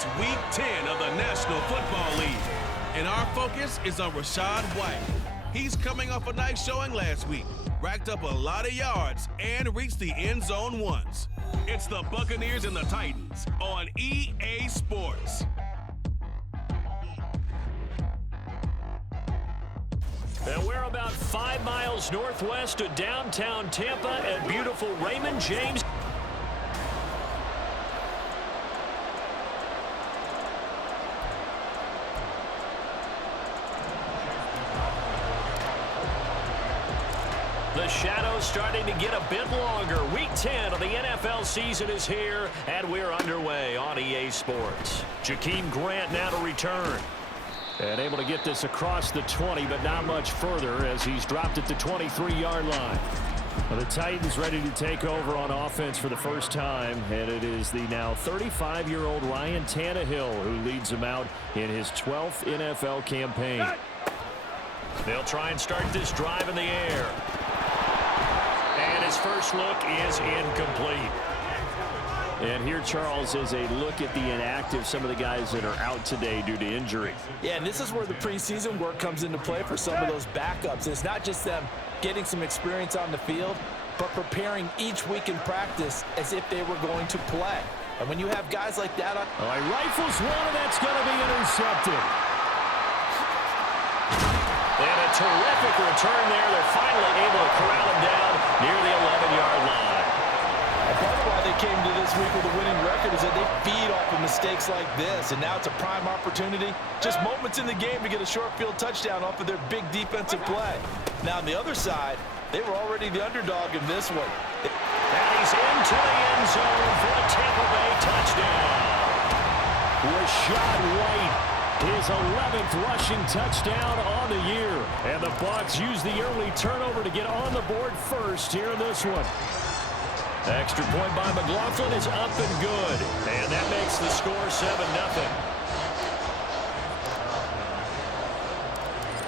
It's Week 10 of the National Football League, and our focus is on Rachaad White. He's coming off a nice showing last week, racked up a lot of yards, and reached the end zone once. It's the Buccaneers and the Titans on EA Sports. And we're about 5 miles northwest of downtown Tampa at beautiful Raymond James. The shadow's starting to get a bit longer. Week 10 of the NFL season is here, and we're underway on EA Sports. Jakeem Grant now to return. And able to get this across the 20, but not much further as he's dropped at the 23-yard line. Well, the Titans ready to take over on offense for the first time, and it is the now 35-year-old Ryan Tannehill who leads them out in his 12th NFL campaign. They'll try and start this drive in the air. And his first look is incomplete. And here, Charles, is a look at the inactive, some of the guys that are out today due to injury. Yeah, and this is where the preseason work comes into play for some of those backups. It's not just them getting some experience on the field, but preparing each week in practice as if they were going to play. And when you have guys like that on... All right, rifles one, and that's going to be intercepted. And a terrific return there. They're finally able to corral him down near the 11-yard line. Part of why they came to this week with a winning record is that they feed off of mistakes like this, and now it's a prime opportunity, just moments in the game to get a short field touchdown off of their big defensive play. Now on the other side, they were already the underdog in this one. And he's into the end zone for a Tampa Bay touchdown. Rachaad White, his 11th rushing touchdown on the year. And the Bucs use the early turnover to get on the board first here in this one. Extra point by McLaughlin is up and good. And that makes the score 7-0.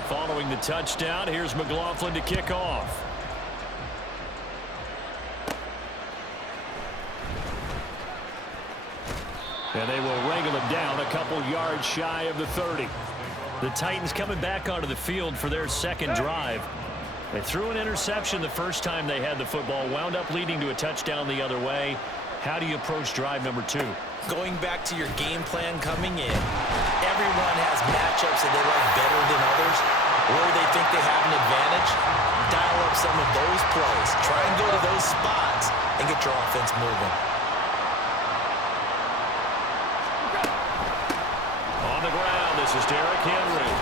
Following the touchdown, here's McLaughlin to kick off. And they will wrangle him down a couple yards shy of the 30. The Titans coming back onto the field for their second drive. They threw an interception the first time they had the football, wound up leading to a touchdown the other way. How do you approach drive number 2? Going back to your game plan coming in, everyone has matchups that they like better than others, or they think they have an advantage. Dial up some of those plays. Try and go to those spots and get your offense moving. On the ground, this is Derrick Henry.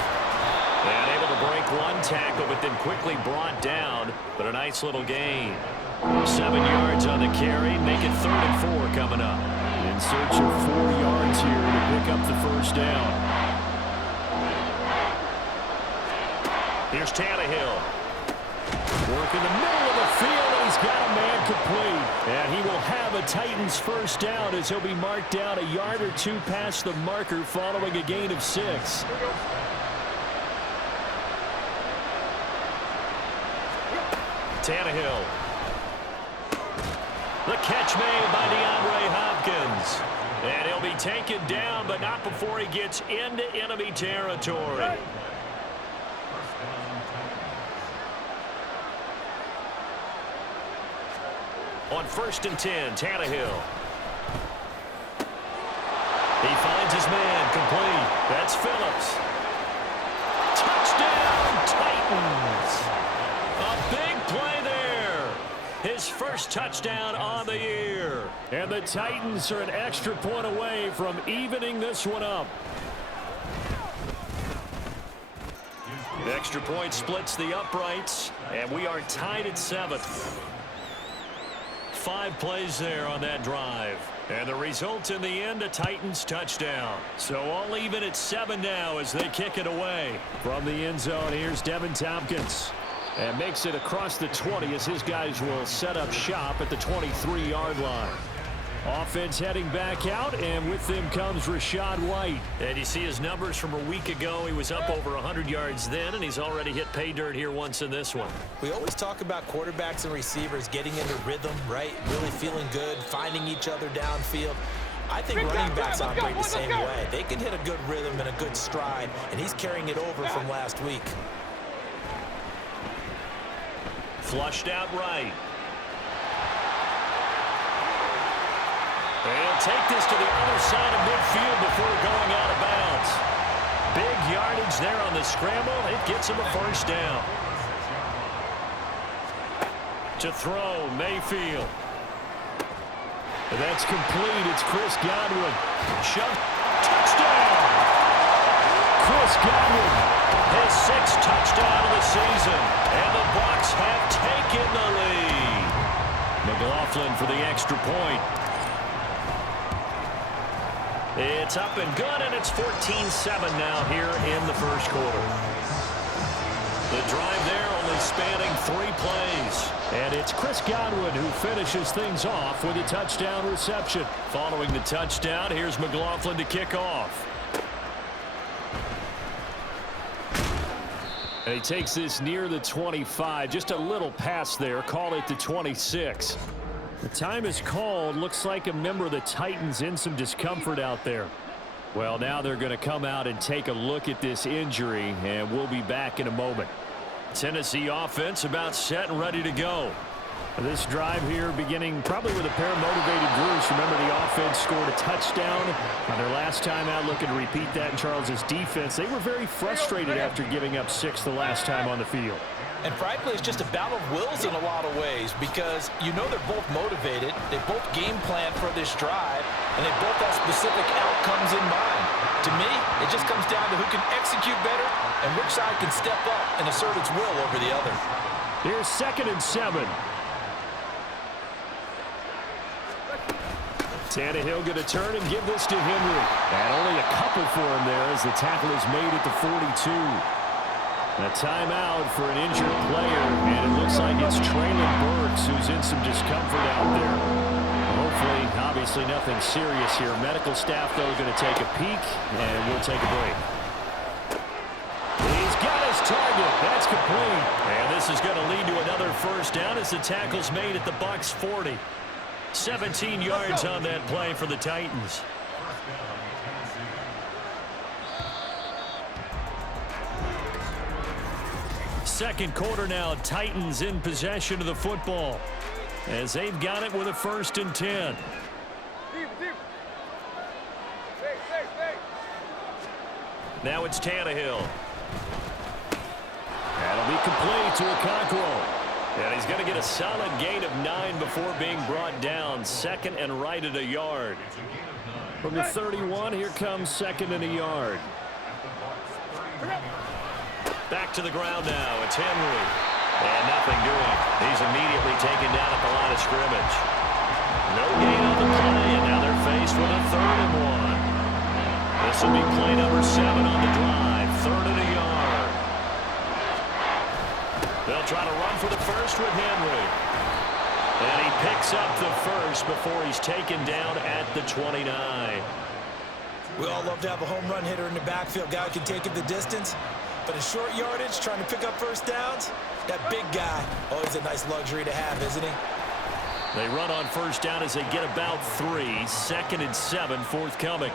And able to break one tackle, but then quickly brought down. But a nice little gain. 7 yards on the carry. Make it 3rd and 4 coming up. In search of 4 yards here to pick up the first down. Here's Tannehill. Work in the middle of the field, and he's got a man complete. And he will have a Titans first down as he'll be marked down a yard or 2 past the marker following a gain of 6. Tannehill. The catch made by DeAndre Hopkins. And he'll be taken down, but not before he gets into enemy territory. On 1st and 10, Tannehill. He finds his man, complete. That's Phillips. Touchdown, Titans. A big play there. His first touchdown on the year. And the Titans are an extra point away from evening this one up. The extra point splits the uprights, and we are tied at 7. 5 plays there on that drive. And the result in the end, a Titans touchdown. So all even at 7 now as they kick it away. From the end zone, here's Devin Tompkins. And makes it across the 20 as his guys will set up shop at the 23-yard line. Offense heading back out, and with them comes Rachaad White. And you see his numbers from a week ago. He was up over 100 yards then, and he's already hit pay dirt here once in this one. We always talk about quarterbacks and receivers getting into rhythm, right? Really feeling good, finding each other downfield. I think running backs operate the same way. They can hit a good rhythm and a good stride, and he's carrying it over from last week. Flushed out right. They'll take this to the other side of midfield before going out of bounds. Big yardage there on the scramble. It gets him a first down. To throw, Mayfield. That's complete. It's Chris Godwin. Shove. Touchdown! Chris Godwin, his 6th touchdown of the season. And the Bucs have taken the lead. McLaughlin for the extra point. It's up and good, and it's 14-7 now here in the first quarter. The drive there only spanning 3 plays. And it's Chris Godwin who finishes things off with a touchdown reception. Following the touchdown, here's McLaughlin to kick off. And he takes this near the 25. Just a little pass there. Call it the 26. The time is called. Looks like a member of the Titans in some discomfort out there. Well, now they're going to come out and take a look at this injury, and we'll be back in a moment. Tennessee offense about set and ready to go. This drive here beginning probably with a pair of motivated groups. Remember, the offense scored a touchdown on their last time out. Looking to repeat that in Charles's defense. They were very frustrated after giving up 6 the last time on the field. And frankly, it's just a battle of wills in a lot of ways because you know they're both motivated. They both game plan for this drive, and they both have specific outcomes in mind. To me, it just comes down to who can execute better and which side can step up and assert its will over the other. Here's 2nd and 7. Tannehill going to turn and give this to Henry. And only a couple for him there as the tackle is made at the 42. A timeout for an injured player, and it looks like it's Traylon Burks who's in some discomfort out there. Hopefully, obviously nothing serious here. Medical staff, though, going to take a peek, and we'll take a break. He's got his target. That's complete. And this is going to lead to another first down as the tackle's made at the Bucs 40. 17 yards on that play for the Titans. Second quarter now, Titans in possession of the football as they've got it with a 1st and 10. Now it's Tannehill. That'll be complete to Okonkwo. And he's going to get a solid gain of 9 before being brought down. 2nd and right at a yard. From the 31, here comes 2nd and a yard. Back to the ground now. It's Henry. And nothing doing. He's immediately taken down at the line of scrimmage. No gain on the play, and now they're faced with a 3rd and 1. This will be play number 7 on the drive. 3rd and a yard. They'll try to run for the first with Henry. And he picks up the first before he's taken down at the 29. We all love to have a home run hitter in the backfield. Guy who can take it the distance. But in short yardage, trying to pick up first downs, that big guy, always a nice luxury to have, isn't he? They run on first down as they get about 3. 2nd and 7 forthcoming.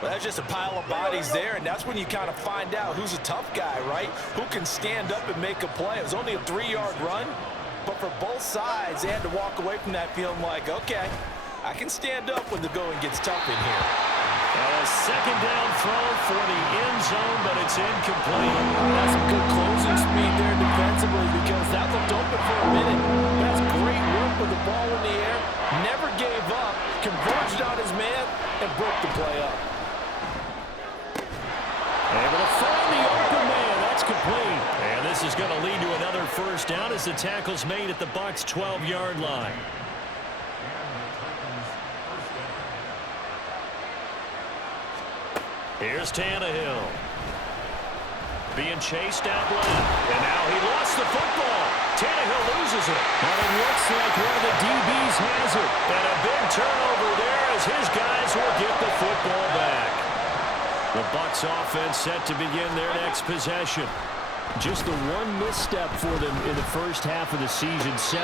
Well, that's just a pile of bodies there, and that's when you kind of find out who's a tough guy, right? Who can stand up and make a play. It was only a 3-yard run, but for both sides, they had to walk away from that feeling like, okay, I can stand up when the going gets tough in here. A 2nd down throw for the end zone, but it's incomplete. That's some good closing speed there defensively because that looked open for a minute. That's great work with the ball in the air. Never gave up, converged on his man, and broke the play up. Able to find the open man. That's complete. And this is going to lead to another first down as the tackle's made at the Bucs 12-yard line. Here's Tannehill. Being chased out left. And now he lost the football. Tannehill loses it. And it looks like one of the DBs has it. And a big turnover there as his guys will get the football back. The Bucs offense set to begin their next possession. Just the one misstep for them in the first half of the season. 7-1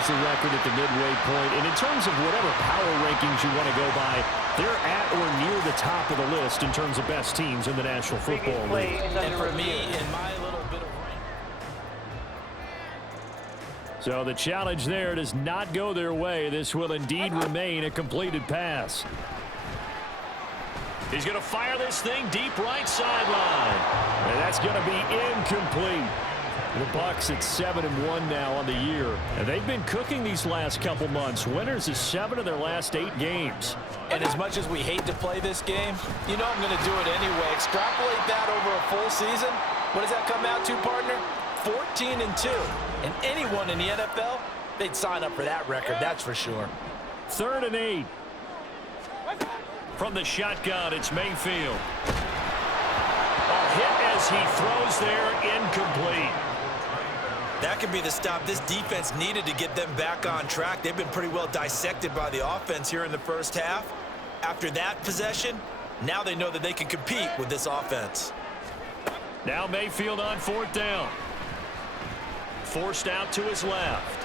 is the record at the midway point. And in terms of whatever power rankings you want to go by, they're at or near the top of the list in terms of best teams in the National Football League. And for me, in my little bit of rank. So the challenge there does not go their way. This will indeed remain a completed pass. He's going to fire this thing deep right sideline. And that's going to be incomplete. The Bucs at 7-1 now on the year. And they've been cooking these last couple months. Winners of 7 of their last 8 games. And as much as we hate to play this game, you know I'm going to do it anyway. Extrapolate that over a full season. What does that come out to, partner? 14-2. And anyone in the NFL, they'd sign up for that record, that's for sure. 3rd and 8. From the shotgun, it's Mayfield. A hit as he throws there, incomplete. That could be the stop this defense needed to get them back on track. They've been pretty well dissected by the offense here in the first half. After that possession, now they know that they can compete with this offense. Now Mayfield on 4th down. Forced out to his left.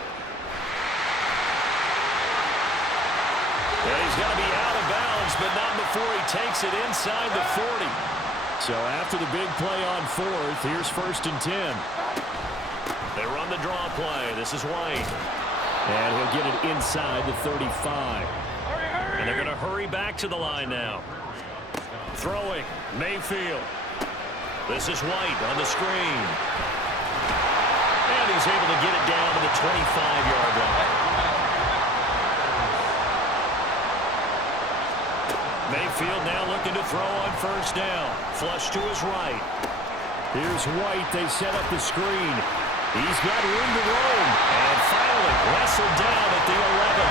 And he's going to be out of bounds, but not before he takes it inside the 40. So after the big play on 4th, here's 1st and 10. They run the draw play. This is White. And he'll get it inside the 35. And they're going to hurry back to the line now. Throwing, Mayfield. This is White on the screen. And he's able to get it down to the 25-yard line. Mayfield now looking to throw on 1st down. Flush to his right. Here's White. They set up the screen. He's got room to roam. And finally wrestled down at the 11.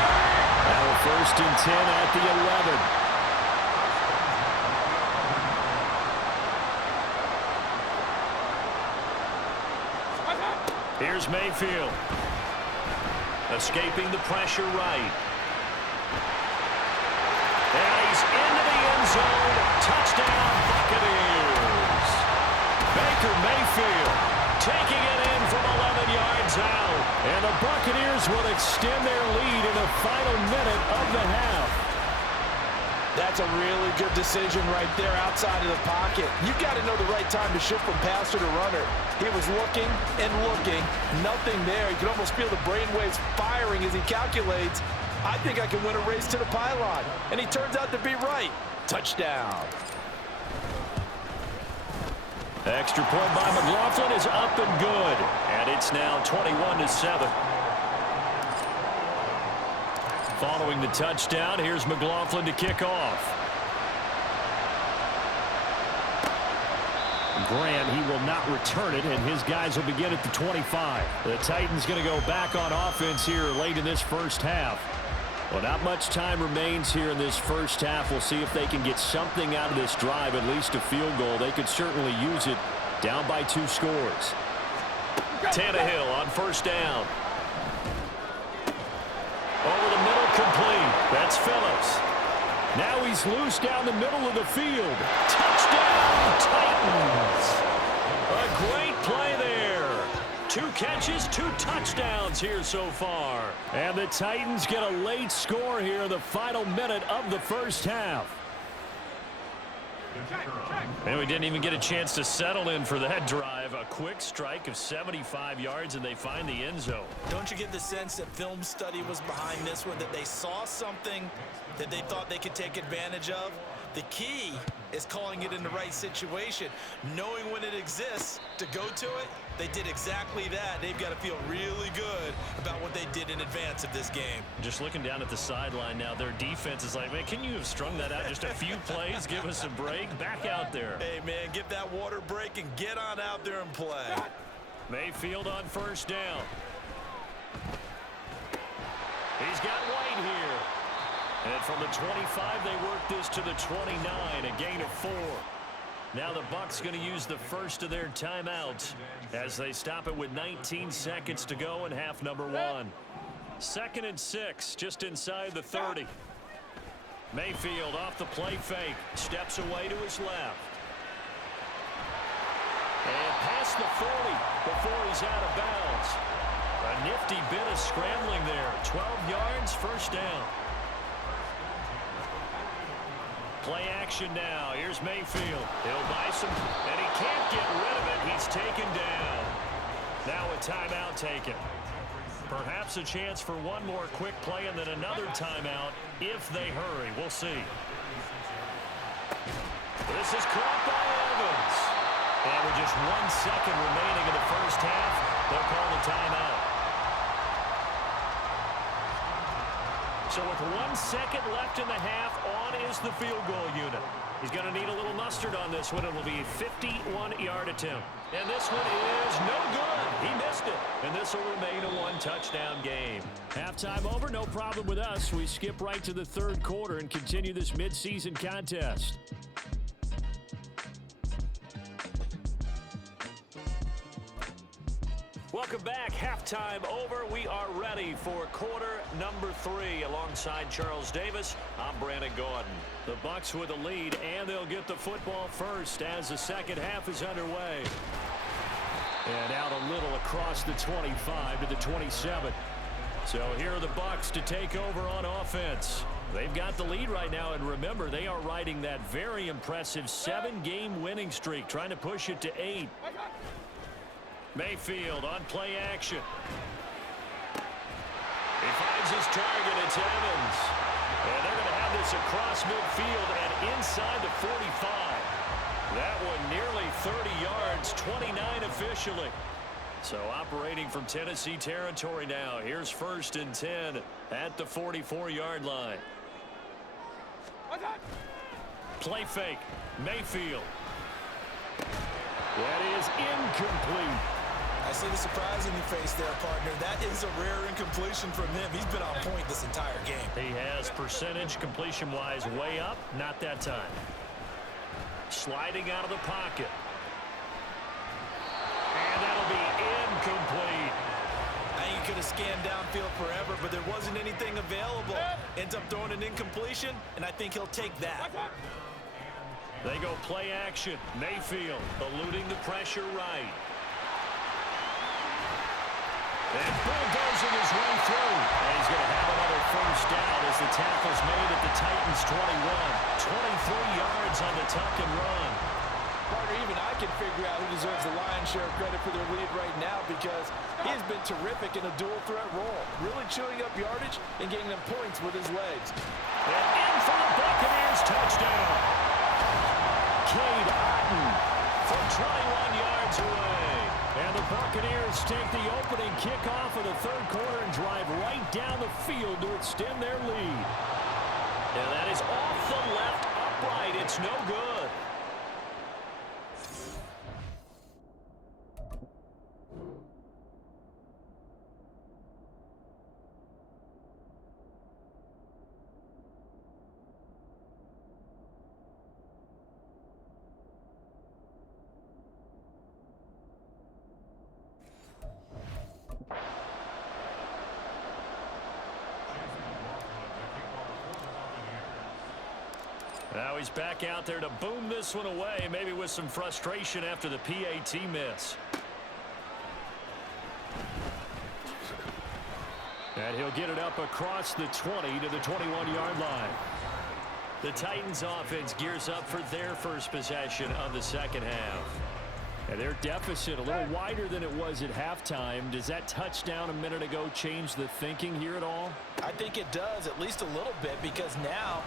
Now 1st and 10 at the 11. Here's Mayfield. Escaping the pressure right. And he's into the end zone. Touchdown, Buccaneers. Baker Mayfield taking it in from 11 yards out. And the Buccaneers will extend their lead in the final minute of the half. That's a really good decision right there outside of the pocket. You've got to know the right time to shift from passer to runner. He was looking and looking. Nothing there. You can almost feel the brainwaves firing as he calculates. I think I can win a race to the pylon. And he turns out to be right. Touchdown. Extra point by McLaughlin is up and good. And it's now 21-7. Following the touchdown, here's McLaughlin to kick off. Grant, he will not return it, and his guys will begin at the 25. The Titans going to go back on offense here late in this first half. Well, not much time remains here in this first half. We'll see if they can get something out of this drive, at least a field goal. They could certainly use it down by 2 scores. Tannehill on 1st down. Over the middle, complete. That's Phillips. Now he's loose down the middle of the field. Touchdown, Titans. A great play there. 2 catches, 2 touchdowns here so far. And the Titans get a late score here in the final minute of the first half. And we didn't even get a chance to settle in for that drive. A quick strike of 75 yards, and they find the end zone. Don't you get the sense that film study was behind this one, that they saw something that they thought they could take advantage of? The key is calling it in the right situation, knowing when it exists to go to it. They did exactly that. They've got to feel really good about what they did in advance of this game. Just looking down at the sideline now, their defense is like, man, can you have strung that out just a few plays? Give us a break. Back out there. Hey, man, give that water break and get on out there and play. Mayfield on 1st down. He's got White here. And from the 25, they work this to the 29, a gain of 4. Now the Bucs going to use the first of their timeouts as they stop it with 19 seconds to go in half number 1. 2nd and 6, just inside the 30. Mayfield off the play fake, steps away to his left. And past the 40 before he's out of bounds. A nifty bit of scrambling there. 12 yards, first down. Play action now. Here's Mayfield. He'll buy some, and he can't get rid of it. He's taken down. Now a timeout taken. Perhaps a chance for one more quick play and then another timeout if they hurry. We'll see. This is caught by Evans. And with just 1 second remaining in the first half, they'll call the timeout. So with 1 second left in the half, on is the field goal unit. He's going to need a little mustard on this one. It'll be a 51-yard attempt. And this one is no good. He missed it. And this will remain a one-touchdown game. Halftime over, no problem with us. We skip right to the third quarter and continue this midseason contest. Welcome back. Halftime over. We are ready for quarter number 3. Alongside Charles Davis, I'm Brandon Gordon. The Bucs with the lead, and they'll get the football first as the second half is underway. And out a little across the 25 to the 27. So here are the Bucs to take over on offense. They've got the lead right now, and remember, they are riding that very impressive 7-game winning streak, trying to push it to 8. Mayfield on play action. He finds his target. It's Evans. And they're going to have this across midfield and inside the 45. That one nearly 30 yards, 29 officially. So operating from Tennessee territory now. Here's 1st and 10 at the 44-yard line. Play fake. Mayfield. That is incomplete. I see the surprise in your face there, partner. That is a rare incompletion from him. He's been on point this entire game. He has percentage completion-wise way up. Not that time. Sliding out of the pocket. And that'll be incomplete. I think he could have scanned downfield forever, but there wasn't anything available. Ends up throwing an incompletion, and I think he'll take that. They go play action. Mayfield eluding the pressure right. And bulldozing his way through. And he's going to have another first down as the tackle's made at the Titans' 21. 23 yards on the tuck and run. Partner, even I can figure out who deserves the lion's share of credit for their lead right now because he has been terrific in a dual threat role, really chewing up yardage and getting them points with his legs. And in for the Buccaneers, touchdown. Cade Otton from 21 yards away. And the Buccaneers take the opening kickoff of the third quarter and drive right down the field to extend their lead. And that is off the left upright. It's no good. Now he's back out there to boom this one away, maybe with some frustration after the PAT miss. And he'll get it up across the 20 to the 21-yard line. The Titans offense gears up for their first possession of the second half. And their deficit a little wider than it was at halftime. Does that touchdown a minute ago change the thinking here at all? I think it does, at least a little bit, because now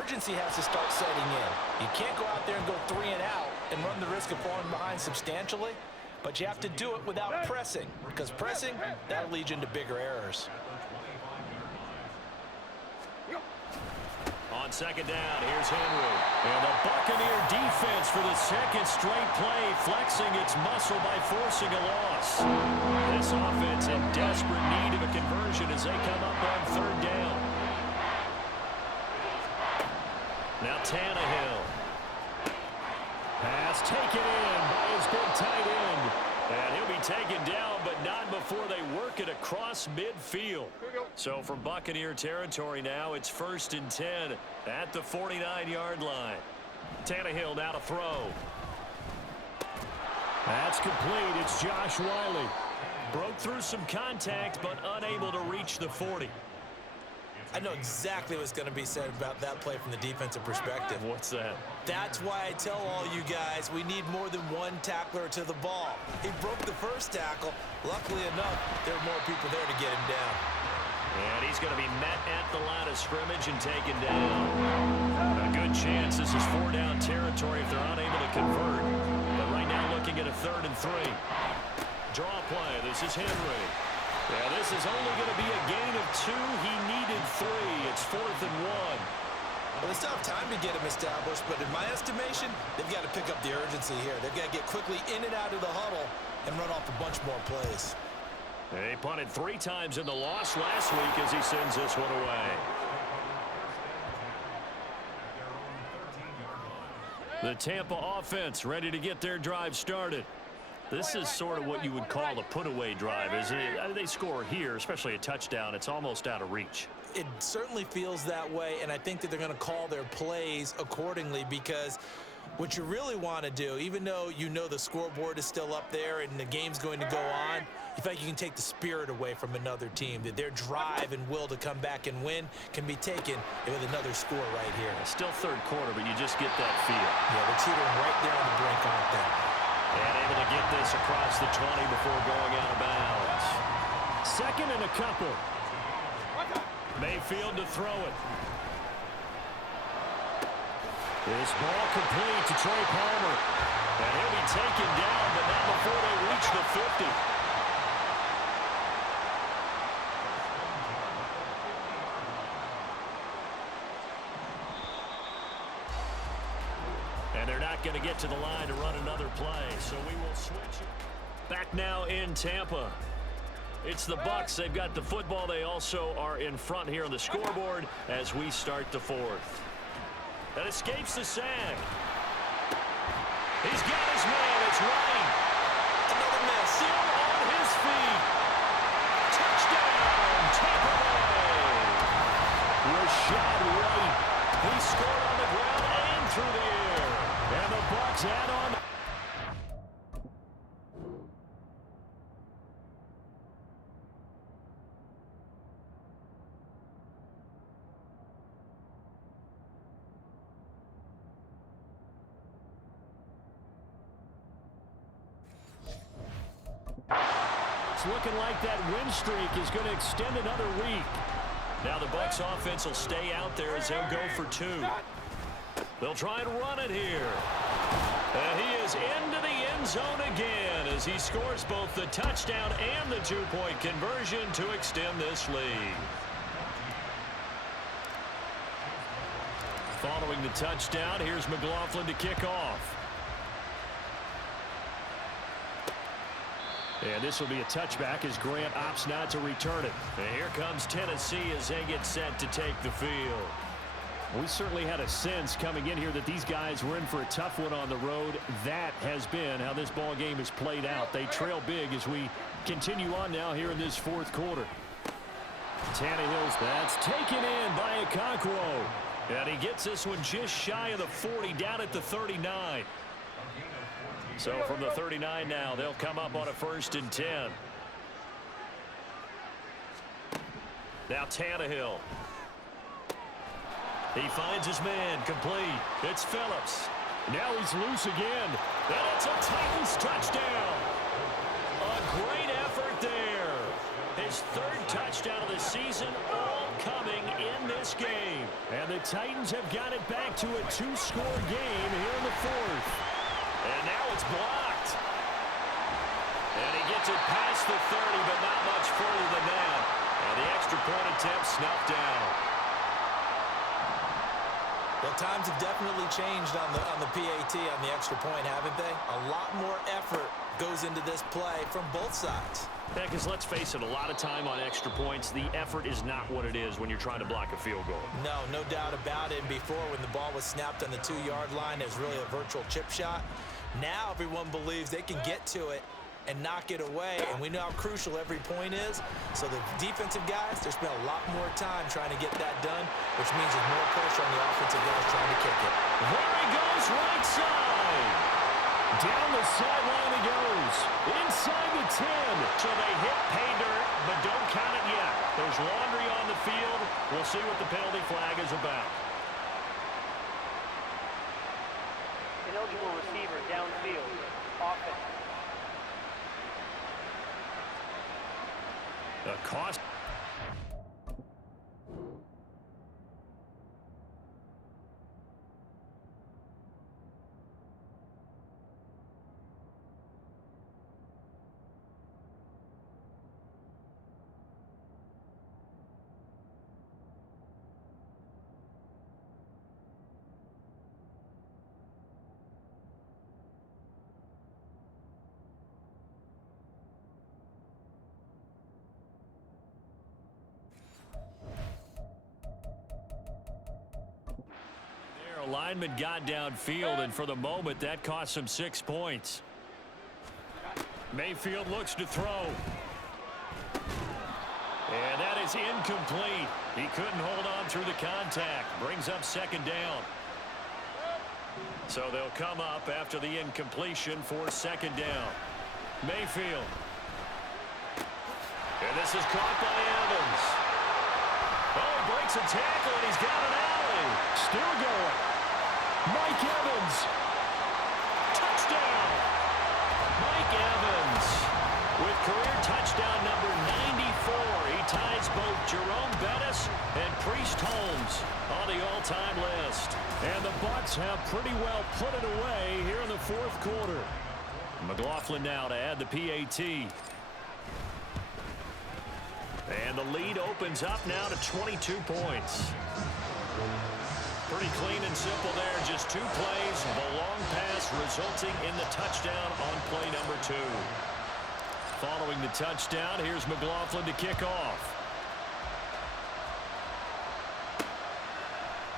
urgency has to start setting in. You can't go out there and go 3 and out and run the risk of falling behind substantially, but you have to do it without pressing, because pressing, that'll lead you into bigger errors. On second down, here's Henry. And the Buccaneer defense for the second straight play, flexing its muscle by forcing a loss. This offense in desperate need of a conversion as they come up on third down. Now Tannehill. Pass taken in by his big tight end. And he'll be taken down, but not before they work it across midfield. So from Buccaneer territory now, it's 1st and 10 at the 49-yard line. Tannehill now to throw. That's complete. It's Josh Wiley. Broke through some contact, but unable to reach the 40. I know exactly what's going to be said about that play from the defensive perspective. What's that? That's why I tell all you guys we need more than one tackler to the ball. He broke the first tackle. Luckily enough, there were more people there to get him down. And he's going to be met at the line of scrimmage and taken down. A good chance this is 4-down territory if they're unable to convert. But right now looking at a 3rd and 3. Draw play. This is Henry. Yeah, this is only going to be a gain of 2. He needed 3. It's 4th and 1. Well, they still have time to get him established, but in my estimation, they've got to pick up the urgency here. They've got to get quickly in and out of the huddle and run off a bunch more plays. He punted 3 times in the loss last week as he sends this one away. The Tampa offense ready to get their drive started. This is sort of what you would call a put-away drive, isn't it? They score here, especially a touchdown. It's almost out of reach. It certainly feels that way, and I think that they're going to call their plays accordingly because what you really want to do, even though you know the scoreboard is still up there and the game's going to go on, you feel like you can take the spirit away from another team, that their drive and will to come back and win can be taken with another score right here. Still 3rd quarter, but you just get that feel. Yeah, they're teetering right there on the brink, aren't they? And able to get this across the 20 before going out of bounds. 2nd and a couple. Mayfield to throw it. This ball complete to Trey Palmer. And he'll be taken down, but not before they reach the 50. And they're not going to get to the line to run another play, so we will switch it. Back now in Tampa. It's the Bucs. They've got the football. They also are in front here on the scoreboard as we start the 4th. That escapes the sack. He's got his man. It's Wright. Another miss. Still on his feet. Touchdown, Tampa Bay. Rashad Wright. He scored on the ground and through the air. And the Bucs add on. Looking like that win streak is going to extend another week. Now the Bucs offense will stay out there as they'll go for 2. They'll try and run it here. And he is into the end zone again as he scores both the touchdown and the 2-point conversion to extend this lead. Following the touchdown, here's McLaughlin to kick off. And this will be a touchback as Grant opts not to return it. And here comes Tennessee as they get set to take the field. We certainly had a sense coming in here that these guys were in for a tough one on the road. That has been how this ball game has played out. They trail big as we continue on now here in this 4th quarter. Tannehill's that's taken in by Okonkwo. And he gets this one just shy of the 40, down at the 39. So from the 39 now, they'll come up on a 1st and 10. Now Tannehill. He finds his man, complete. It's Phillips. Now he's loose again. And it's a Titans touchdown. A great effort there. His 3rd touchdown of the season, all coming in this game. And the Titans have got it back to a 2-score game here in the 4th. And now it's blocked. And he gets it past the 30, but not much further than that. And the extra point attempt snuffed down. Well, times have definitely changed on the PAT, on the extra point, haven't they? A lot more effort goes into this play from both sides. Yeah, because let's face it, a lot of time on extra points, the effort is not what it is when you're trying to block a field goal. No doubt about it. And before, when the ball was snapped on the 2-yard line, it was really a virtual chip shot. Now everyone believes they can get to it and knock it away, and we know how crucial every point is. So the defensive guys, they spend a lot more time trying to get that done, which means there's more pressure on the offensive guys trying to kick it. There he goes right side. Down the sideline he goes. Inside the 10. So they hit pay dirt, but don't count it yet. There's laundry on the field. We'll see what the penalty flag is about. Ineligible receiver downfield. Offense. A cost. Lineman got downfield, and for the moment, that cost him 6 points. Mayfield looks to throw. And that is incomplete. He couldn't hold on through the contact. Brings up second down. So they'll come up after the incompletion for second down. Mayfield. And this is caught by Evans. Oh, he breaks a tackle, and he's got an alley. Still going. Mike Evans. Touchdown. Mike Evans with career touchdown number 94. He ties both Jerome Bettis and Priest Holmes on the all-time list. And the Bucs have pretty well put it away here in the fourth quarter. McLaughlin now to add the PAT. And the lead opens up now to 22 points. Pretty clean and simple there. Just 2 plays. The long pass resulting in the touchdown on play number 2. Following the touchdown, here's McLaughlin to kick off.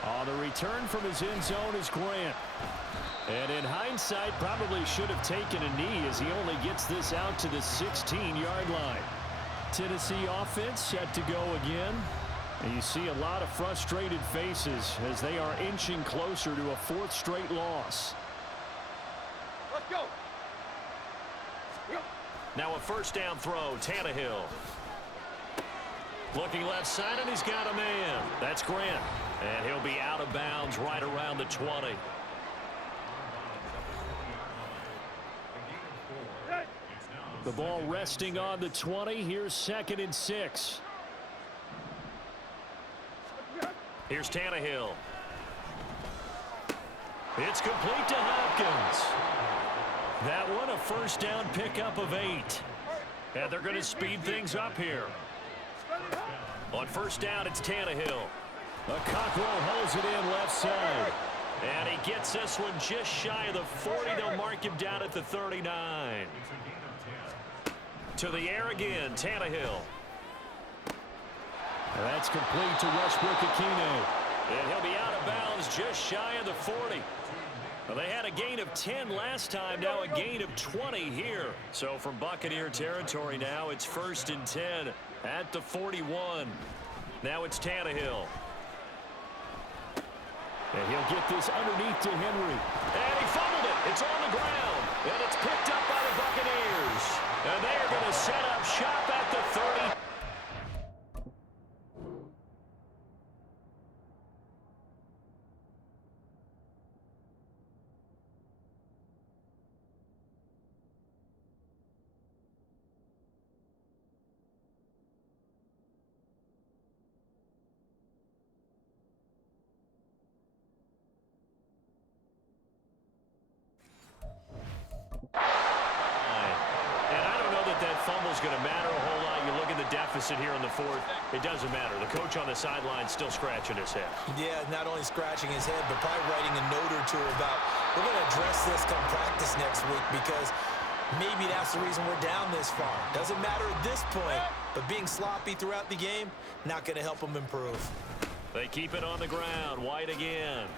On the return from his end zone is Grant. And in hindsight, probably should have taken a knee as he only gets this out to the 16-yard line. Tennessee offense set to go again. And you see a lot of frustrated faces as they are inching closer to a 4th straight loss. Let's go. Now a first down throw, Tannehill. Looking left side, and he's got a man. That's Grant. And he'll be out of bounds right around the 20. The ball resting on the 20. Here's 2nd and 6. Here's Tannehill. It's complete to Hopkins. That one a first down pickup of 8. And they're going to speed things up here. On first down, it's Tannehill. Cockrell holds it in left side. And he gets this one just shy of the 40. They'll mark him down at the 39. To the air again, Tannehill. That's complete to Westbrook-Ikhine. And he'll be out of bounds just shy of the 40. Well, they had a gain of 10 last time, now a gain of 20 here. So from Buccaneer territory now, it's 1st and 10 at the 41. Now it's Tannehill. And he'll get this underneath to Henry. And he fumbled it. It's on the ground. And it's picked up by the Buccaneers. And they are going to set up shop at the 30. Fumble's going to matter a whole lot. You look at the deficit here in the 4th. It doesn't matter. The coach on the sideline still scratching his head. Yeah, not only scratching his head, but probably writing a note or two about, we're going to address this come practice next week because maybe that's the reason we're down this far. Doesn't matter at this point, but being sloppy throughout the game, not going to help them improve. They keep it on the ground. White again.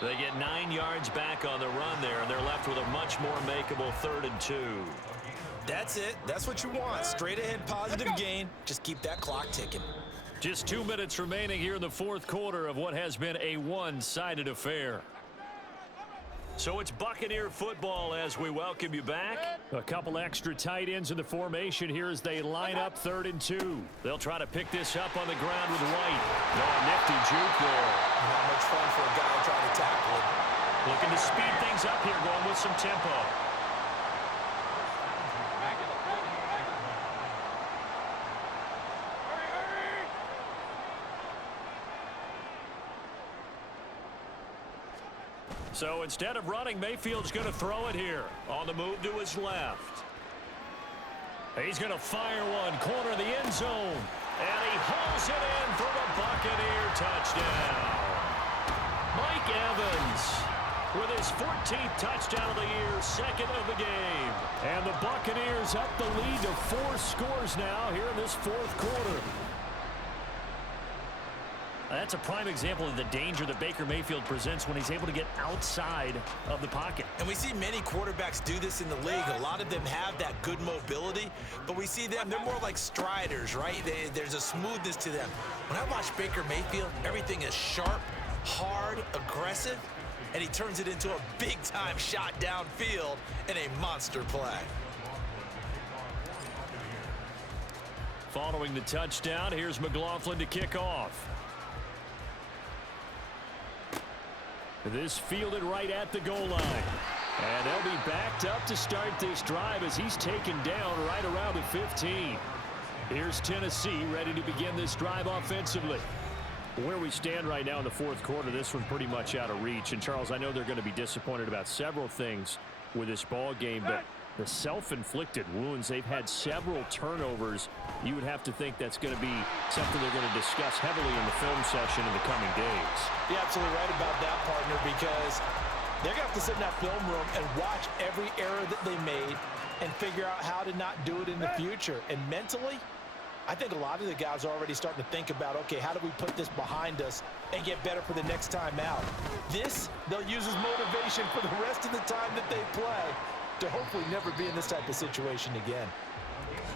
They get 9 yards back on the run there, and they're left with a much more makeable 3rd and 2. That's it. That's what you want. Straight ahead positive gain. Just keep that clock ticking. Just 2 minutes remaining here in the 4th quarter of what has been a one-sided affair. So it's Buccaneer football as we welcome you back. A couple extra tight ends in the formation here as they line up 3rd and 2. They'll try to pick this up on the ground with White. No, nifty juke there. Not much fun for a guy trying to tackle him. Looking to speed things up here, going with some tempo. So instead of running, Mayfield's going to throw it here. On the move to his left. He's going to fire one, corner of the end zone. And he hauls it in for the Buccaneer touchdown. Mike Evans with his 14th touchdown of the year, 2nd of the game. And the Buccaneers up the lead to 4 scores now here in this 4th quarter. That's a prime example of the danger that Baker Mayfield presents when he's able to get outside of the pocket. And we see many quarterbacks do this in the league. A lot of them have that good mobility, but we see them, they're more like striders, right? There's a smoothness to them. When I watch Baker Mayfield, everything is sharp, hard, aggressive, and he turns it into a big-time shot downfield in a monster play. Following the touchdown, here's McLaughlin to kick off. This fielded right at the goal line. And they'll be backed up to start this drive as he's taken down right around the 15. Here's Tennessee ready to begin this drive offensively. Where we stand right now in the 4th quarter, this one's pretty much out of reach. And, Charles, I know they're going to be disappointed about several things with this ball game, but the self-inflicted wounds, they've had several turnovers. You would have to think that's going to be something they're going to discuss heavily in the film session in the coming days. You're absolutely right about that, partner, because they're going to have to sit in that film room and watch every error that they made and figure out how to not do it in the future. And mentally, I think a lot of the guys are already starting to think about, okay, how do we put this behind us and get better for the next time out? This, they'll use as motivation for the rest of the time that they play to hopefully never be in this type of situation again.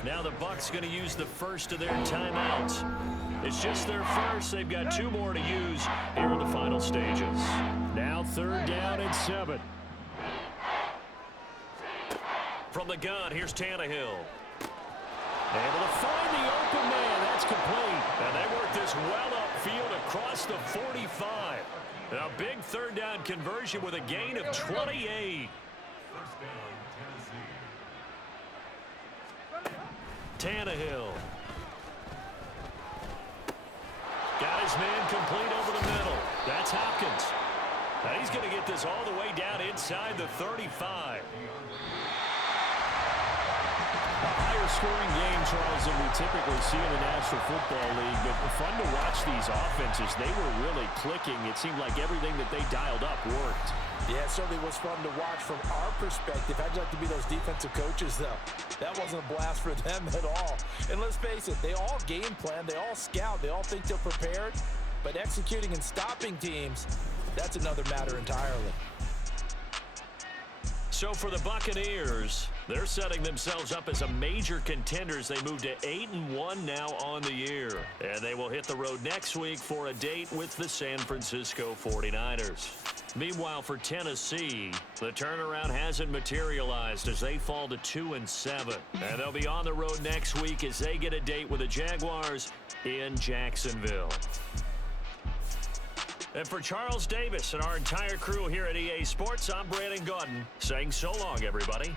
Now the Bucs going to use the first of their timeouts. It's just their first. They've got 2 more to use here in the final stages. Now 3rd down and 7. From the gun, here's Tannehill. Able to find the open man. That's complete. And they work this well upfield across the 45. A big 3rd down conversion with a gain of 28. Tannehill. Got his man complete over the middle. That's Hopkins. And he's going to get this all the way down inside the 35. A higher scoring game, Charles, than we typically see in the National Football League. But fun to watch these offenses. They were really clicking. It seemed like everything that they dialed up worked. Yeah, it certainly was fun to watch from our perspective. How'd you like to be those defensive coaches, though? That wasn't a blast for them at all. And let's face it, they all game plan, they all scout, they all think they're prepared. But executing and stopping teams, that's another matter entirely. So for the Buccaneers, they're setting themselves up as a major contender as they move to 8-1 now on the year. And they will hit the road next week for a date with the San Francisco 49ers. Meanwhile, for Tennessee, the turnaround hasn't materialized as they fall to 2-7. And they'll be on the road next week as they get a date with the Jaguars in Jacksonville. And for Charles Davis and our entire crew here at EA Sports, I'm Brandon Gaudin saying so long, everybody.